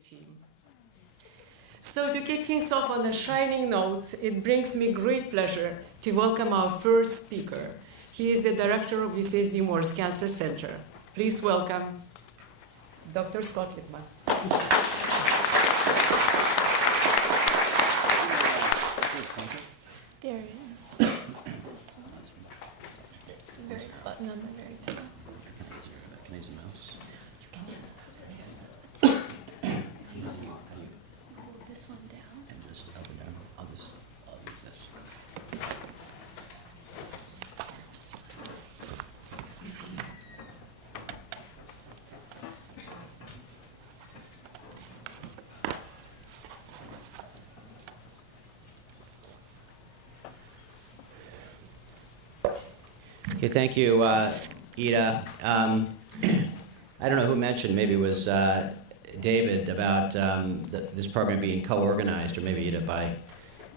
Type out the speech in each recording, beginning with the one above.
team. So to kick things off on a shining note, it brings me great pleasure to welcome our first speaker. He is the director of UCSD Moore's Cancer Center. Please welcome Dr. Scott Lippman. There it is. This one. The very button on the very top. Can I use the mouse? You can use the mouse, yeah. Pull this one down. And just up and down. I'll use this. Okay, thank you, Ida. I don't know who mentioned, maybe it was David, about this program being co-organized, or maybe Ida, by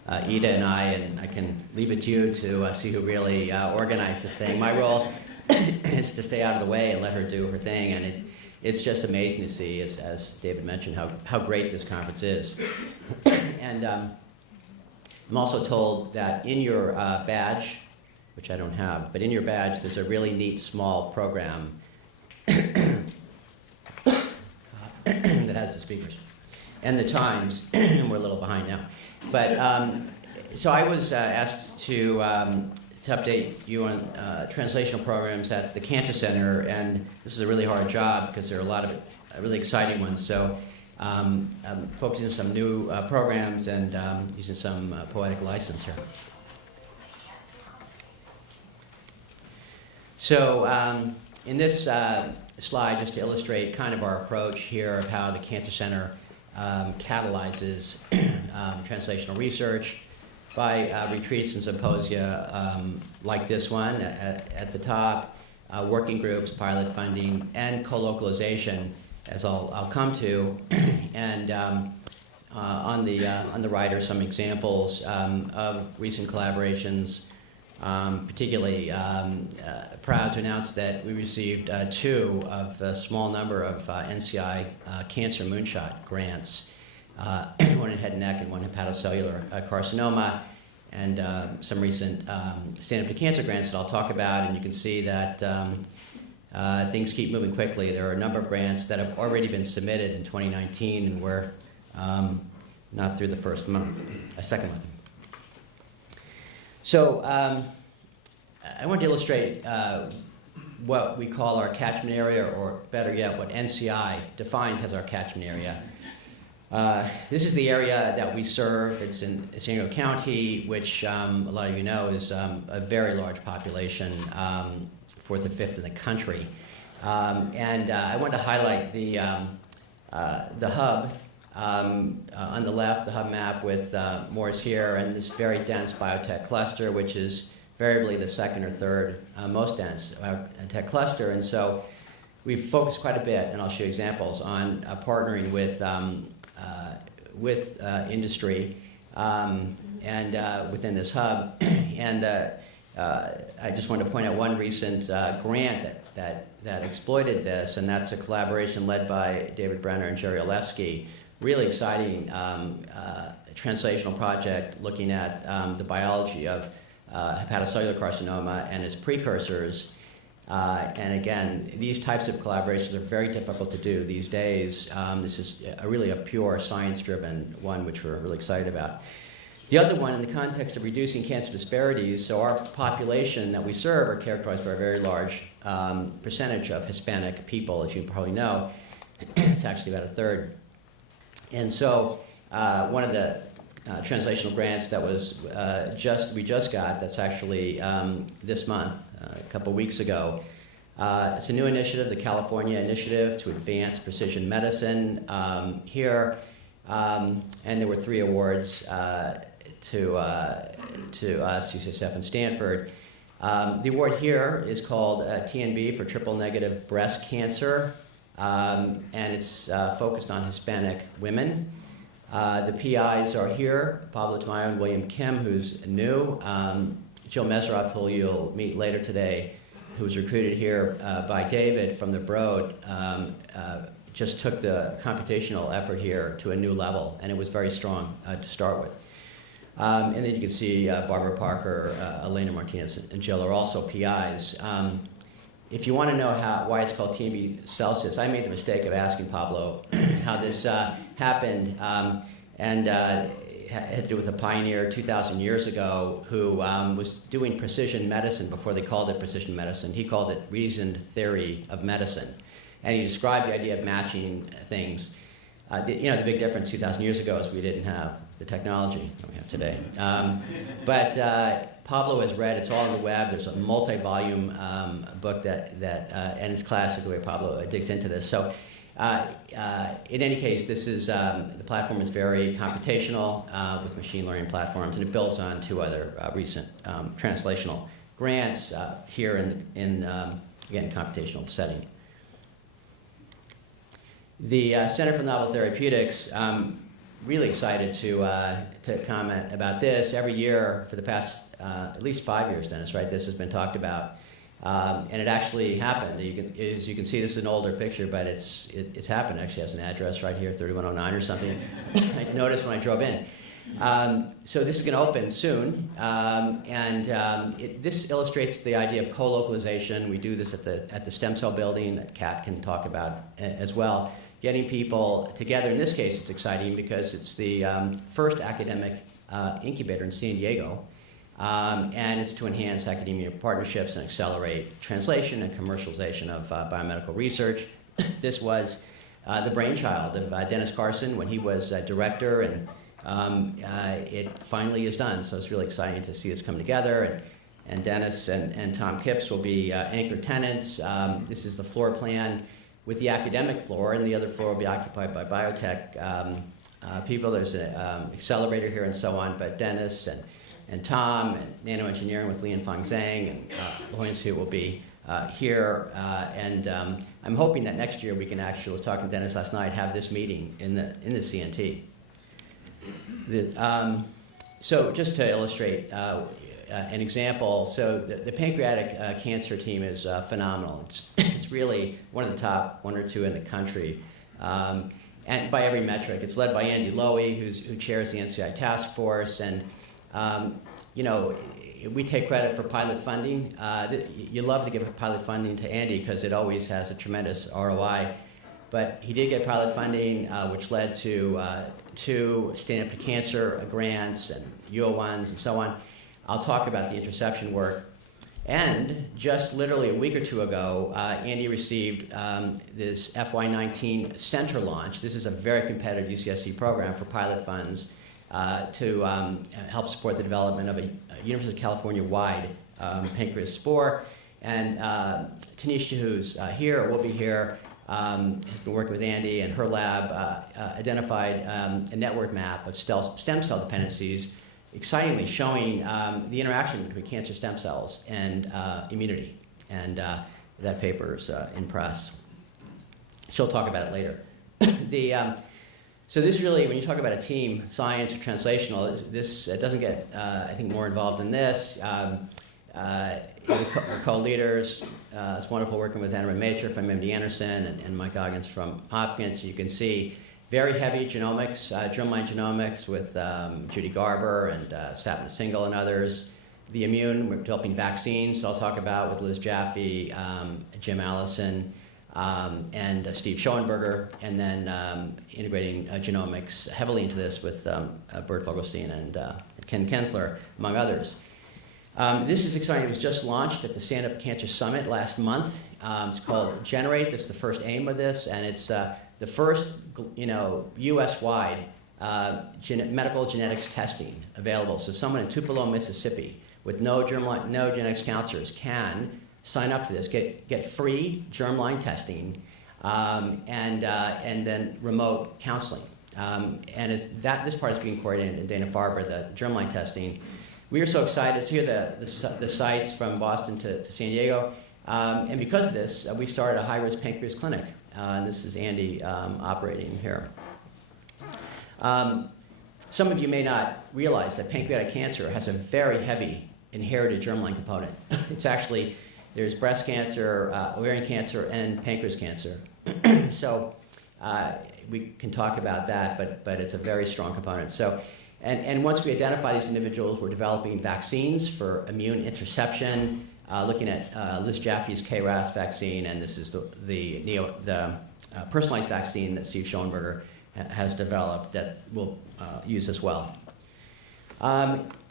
Ida and I can leave it to you to see who really organized this thing. My role is to stay out of the way and let her do her thing, and it's just amazing to see, as David mentioned, how great this conference is. And I'm also told that in your badge, which I don't have, but in your badge there's a really neat small program that has the speakers and the times. We're a little behind now. But so I was asked to update you on translational programs at the Cancer Center, and this is a really hard job because there are a lot of really exciting ones. So I'm focusing on some new programs and using some poetic license here. So in this slide, just to illustrate kind of our approach here of how the Cancer Center catalyzes translational research by retreats and symposia like this one at the top, working groups, pilot funding, and co-localization, as I'll come to, and on the right are some examples of recent collaborations. Particularly proud to announce that we received 2 of a small number of NCI Cancer Moonshot grants, one in head and neck and one hepatocellular carcinoma, and some recent Stand Up to Cancer grants that I'll talk about. And you can see that things keep moving quickly. There are a number of grants that have already been submitted in 2019, and we're not through the second month. So I want to illustrate what we call our catchment area, or better yet, what NCI defines as our catchment area. This is the area that we serve. It's in San Diego County, which a lot of you know is a very large population, 4th or 5th in the country. And I want to highlight the hub on the left, the hub map with Moore's here, and this very dense biotech cluster, which is variably the second or third most dense biotech cluster. And so we've focused quite a bit, and I'll show you examples, on partnering with industry and within this hub. And I just want to point out one recent grant that exploited this, and that's a collaboration led by David Brenner and Jerry Oleski. Really exciting translational project looking at the biology of hepatocellular carcinoma and its precursors. And again, these types of collaborations are very difficult to do these days. This is really a pure science-driven one, which we're really excited about. The other one, in the context of reducing cancer disparities, so our population that we serve are characterized by a very large percentage of Hispanic people, as you probably know. It's actually about a third. And so one of the translational grants that was we just got, that's actually this month, a couple weeks ago. It's a new initiative, the California Initiative to Advance Precision Medicine here. And there were 3 awards to us, UCSF and Stanford. The award here is called TNB for triple negative breast cancer. And it's focused on Hispanic women. The PIs are here, Pablo Tamayo and William Kim, who's new. Jill Meseroff, who you'll meet later today, who was recruited here by David from the Broad, just took the computational effort here to a new level, and it was very strong to start with. And then you can see Barbara Parker, Elena Martinez, and Jill are also PIs. If you want to know why it's called TMB Celsius, I made the mistake of asking Pablo how this happened, and it had to do with a pioneer 2,000 years ago who was doing precision medicine before they called it precision medicine. He called it reasoned theory of medicine. And he described the idea of matching things. The big difference 2,000 years ago is we didn't have the technology that we have today. But Pablo has read, it's all on the web, there's a multi-volume book and it's classic the way Pablo digs into this. So in any case, this is, the platform is very computational with machine learning platforms, and it builds on two other recent translational grants here in again, computational setting. The Center for Novel Therapeutics, really excited to comment about this. Every year for the past at least 5 years, Dennis, right, this has been talked about. And it actually happened. As you can see, this is an older picture, but it's happened. It actually has an address right here, 3109 or something. I noticed when I drove in. So this is going to open soon, this illustrates the idea of co-localization. We do this at the stem cell building that Kat can talk about as well. Getting people together. In this case, it's exciting because it's the first academic incubator in San Diego, and it's to enhance academia partnerships and accelerate translation and commercialization of biomedical research. This was the brainchild of Dennis Carson when he was director, and it finally is done. So it's really exciting to see this come together. And Dennis and Tom Kipps will be anchor tenants. This is the floor plan with the academic floor, and the other floor will be occupied by biotech people. There's an accelerator here and so on, but Dennis and Tom and nanoengineering with Lian Fang Zhang and Loy Institute will be here. I'm hoping that next year we can actually, I was talking to Dennis last night, have this meeting in the CNT. So just to illustrate an example, so the pancreatic cancer team is phenomenal. It's really one of the top 1 or 2 in the country. And by every metric, it's led by Andy Lowy, who chairs the NCI task force. And we take credit for pilot funding. You love to give pilot funding to Andy because it always has a tremendous ROI. But he did get pilot funding, which led to 2 Stand Up to Cancer grants and UO1s and so on. I'll talk about the interception work. And just literally a week or 2 ago, Andy received this FY19 center launch. This is a very competitive UCSD program for pilot funds to help support the development of a University of California-wide pancreas spore. And Tanisha, who's here, will be here, has been working with Andy, and her lab identified a network map of stem cell dependencies, excitingly showing the interaction between cancer stem cells and immunity. And that paper is in press. She'll talk about it later. So this really, when you talk about a team, science or translational, this doesn't get, I think, more involved than this. We're co-leaders. It's wonderful working with Anna Macher from MD Anderson and Mike Goggins from Hopkins. You can see very heavy genomics, germline genomics with Judy Garber and Sapna Singhal and others. The immune, we're developing vaccines, I'll talk about with Liz Jaffe, Jim Allison, and Steve Schoenberger, and then integrating genomics heavily into this with Bert Vogelstein and Ken Kensler, among others. This is exciting. It was just launched at the Stand Up Cancer Summit last month. It's called Generate. That's the first aim of this, and it's the first, U.S.-wide medical genetics testing available. So someone in Tupelo, Mississippi, with no genetics counselors can sign up for this, get free germline testing, and then remote counseling. This part is being coordinated in Dana-Farber, the germline testing. We are so excited to hear the sites from Boston to San Diego. And because of this, we started a high-risk pancreas clinic. And this is Andy operating here. Some of you may not realize that pancreatic cancer has a very heavy inherited germline component. It's actually There's breast cancer, ovarian cancer, and pancreas cancer. So we can talk about that, but it's a very strong component. So, and once we identify these individuals, we're developing vaccines for immune interception, looking at Liz Jaffe's KRAS vaccine, and this is the personalized vaccine that Steve Schoenberger has developed that we'll use as well.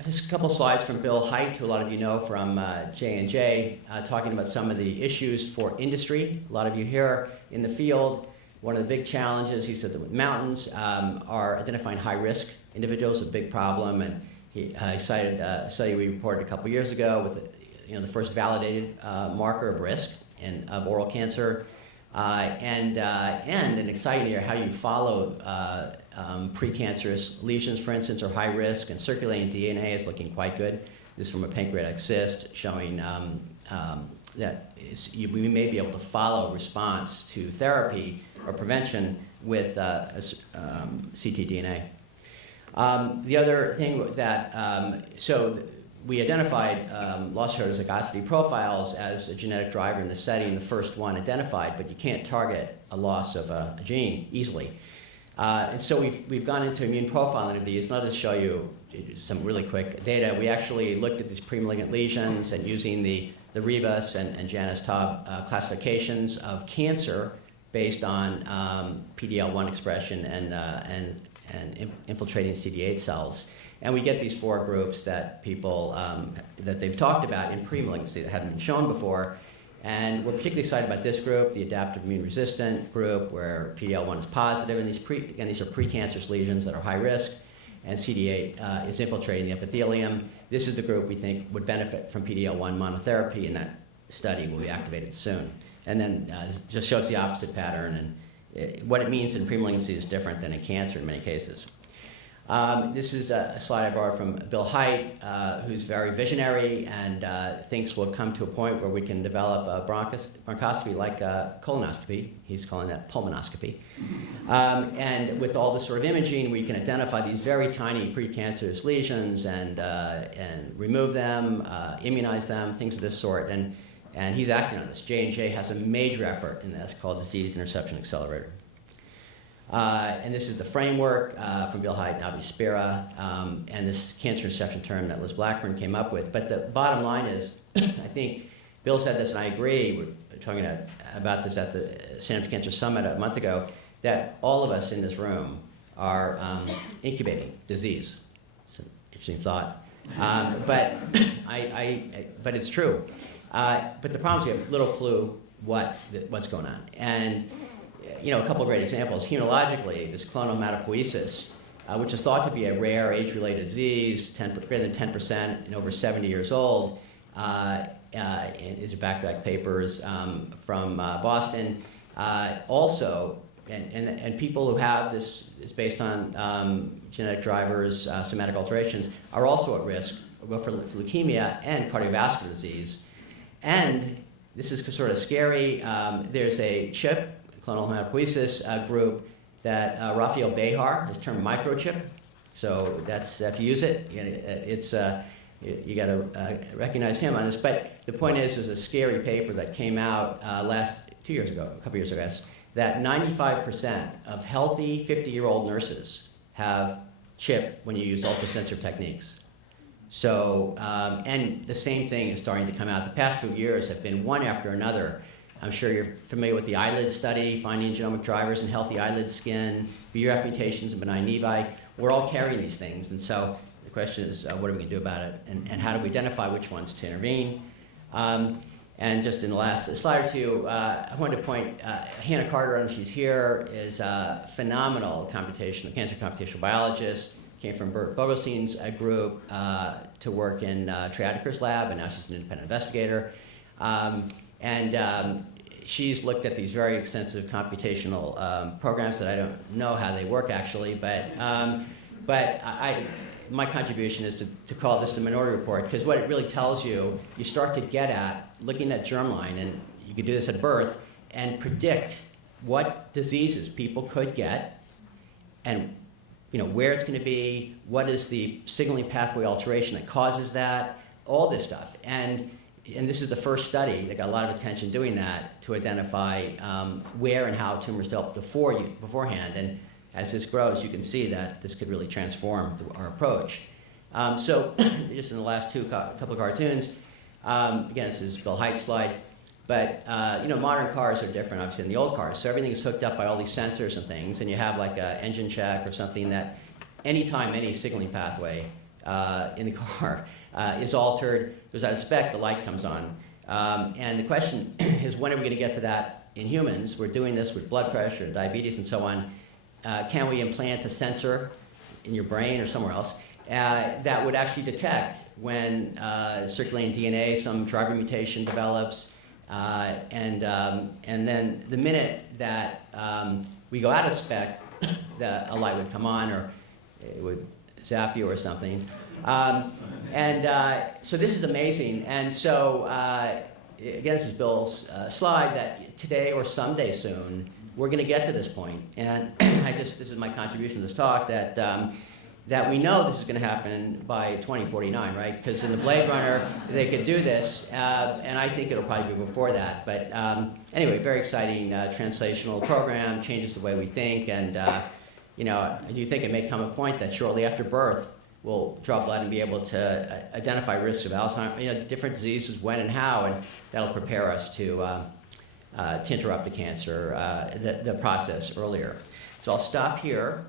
Just a couple slides from Bill Haidt, who a lot of you know from J&J, talking about some of the issues for industry. A lot of you here in the field, one of the big challenges, he said, that with mountains are identifying high-risk individuals, a big problem, and he cited a study we reported a couple years ago with the first validated marker of risk of oral cancer, and an exciting area, how you follow precancerous lesions, for instance, are high risk, and circulating DNA is looking quite good. This is from a pancreatic cyst showing that we may be able to follow response to therapy or prevention with ctDNA. The other thing that, we identified loss of heterozygosity profiles as a genetic driver in the setting, the first one identified, but you can't target a loss of a gene easily. And so we've gone into immune profiling of these, and I'll just show you some really quick data. We actually looked at these premalignant lesions and using the Rebus and Janice Taub classifications of cancer based on PD-L1 expression and infiltrating CD8 cells. And we get these 4 groups that people, that they've talked about in premalignancy that hadn't been shown before. And we're particularly excited about this group, the adaptive immune resistant group, where PD-L1 is positive, and these are precancerous lesions that are high risk, and CD8 is infiltrating the epithelium. This is the group we think would benefit from PD-L1 monotherapy, and that study will be activated soon. And then just shows the opposite pattern, and what it means in premalignancy is different than in cancer in many cases. This is a slide I borrowed from Bill Haidt, who's very visionary and thinks we'll come to a point where we can develop a bronchoscopy like a colonoscopy. He's calling that pulmonoscopy. And with all this sort of imaging, we can identify these very tiny precancerous lesions and remove them, immunize them, things of this sort. And he's acting on this. J&J has a major effort in this called Disease Interception Accelerator. And this is the framework from Bill Haidt and Avi Spira, and this cancer interception term that Liz Blackburn came up with. But the bottom line is, I think Bill said this, and I agree, we were talking about this at the San Antonio Cancer Summit a month ago, that all of us in this room are incubating disease. It's an interesting thought. But it's true. But the problem is we have little clue what's going on. And a couple of great examples. Hematologically, this clonal hematopoiesis, which is thought to be a rare age-related disease, greater than 10% and over 70 years old, these are back-to-back papers from Boston. Also, and people who have this is based on genetic drivers, somatic alterations, are also at risk both for leukemia and cardiovascular disease. And this is sort of scary. There's a chip, clonal hematopoiesis group that Rafael Behar has termed microchip. So that's, if you use it, you got to recognize him on this. But the point is, there's a scary paper that came out 2 years ago, a couple years ago, that 95% of healthy 50-year-old nurses have chip when you use ultrasensitive techniques. So, and the same thing is starting to come out. The past few years have been one after another. I'm sure you're familiar with the eyelid study, finding genomic drivers in healthy eyelid skin, BRAF mutations, and benign nevi. We're all carrying these things, and so the question is, what are we going to do about it, and how do we identify which ones to intervene? And just in the last slide or two, I wanted to point, Hannah Carter, and she's here, is a phenomenal cancer computational biologist, came from Bert Vogelstein's group to work in Triadiker's lab, and now she's an independent investigator. She's looked at these very extensive computational programs that I don't know how they work actually, but my contribution is to call this the minority report, because what it really tells you, you start to get at looking at germline, and you can do this at birth, and predict what diseases people could get, and where it's going to be, what is the signaling pathway alteration that causes that, all this stuff. And and this is the first study that got a lot of attention doing that to identify where and how tumors develop beforehand. And as this grows, you can see that this could really transform our approach. So just in the last couple of cartoons, again, this is Bill Height's slide, but modern cars are different, obviously, than the old cars. So everything is hooked up by all these sensors and things, and you have like an engine check or something that anytime any signaling pathway in the car is altered, goes out of spec, the light comes on. And the question is, when are we going to get to that in humans? We're doing this with blood pressure, diabetes, and so on. Can we implant a sensor in your brain or somewhere else that would actually detect when circulating DNA, some driver mutation develops, and then the minute that we go out of spec, a light would come on, or it would zap you or something. So this is amazing. And so, again, this is Bill's slide, that today or someday soon, we're going to get to this point. And this is my contribution to this talk, that we know this is going to happen by 2049, right? Because in the Blade Runner, they could do this, and I think it'll probably be before that. But anyway, very exciting translational program, changes the way we think, and I do think it may come a point that shortly after birth, we'll draw blood and be able to identify risks of Alzheimer's, different diseases, when and how, and that'll prepare us to interrupt the cancer, the process earlier. So I'll stop here.